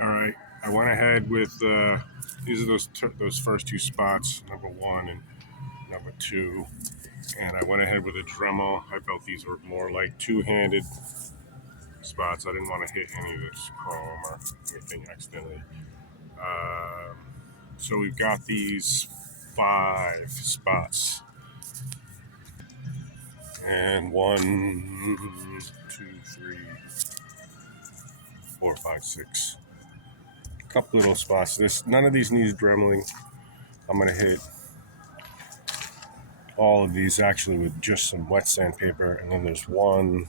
All right, I went ahead with these are those first two spots, number one and number two, And I went ahead with a Dremel. I felt these were more like two-handed spots. I didn't want to hit any of this chrome or anything accidentally. Um, so we've got these 5 spots. And 1, 2, 3, 4, 5, 6. A couple little spots. None of these needs dremeling. I'm gonna hit all of these actually with just some wet sandpaper, and then there's 1,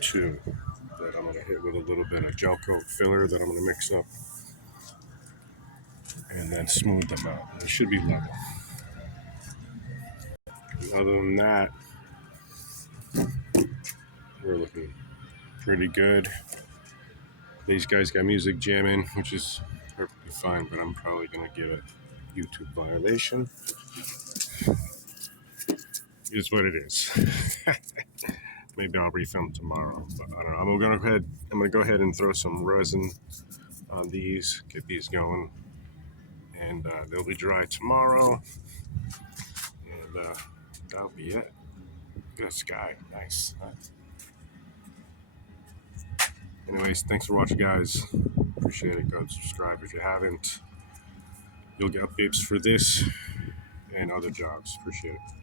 2 that I'm gonna hit with a little bit of gel coat filler that I'm gonna mix up and then smooth them out. It should be level. And other than that, we're looking pretty good. These guys got music jamming, which is perfectly fine, but I'm probably gonna get a YouTube violation. Is what it is. Maybe I'll refilm tomorrow, but I don't know. I'm gonna go ahead and throw some resin on these, get these going, and they'll be dry tomorrow. And that'll be it. Good sky, nice. Anyways, thanks for watching, guys. Appreciate it. Go and subscribe if you haven't. You'll get updates for this and other jobs. Appreciate it.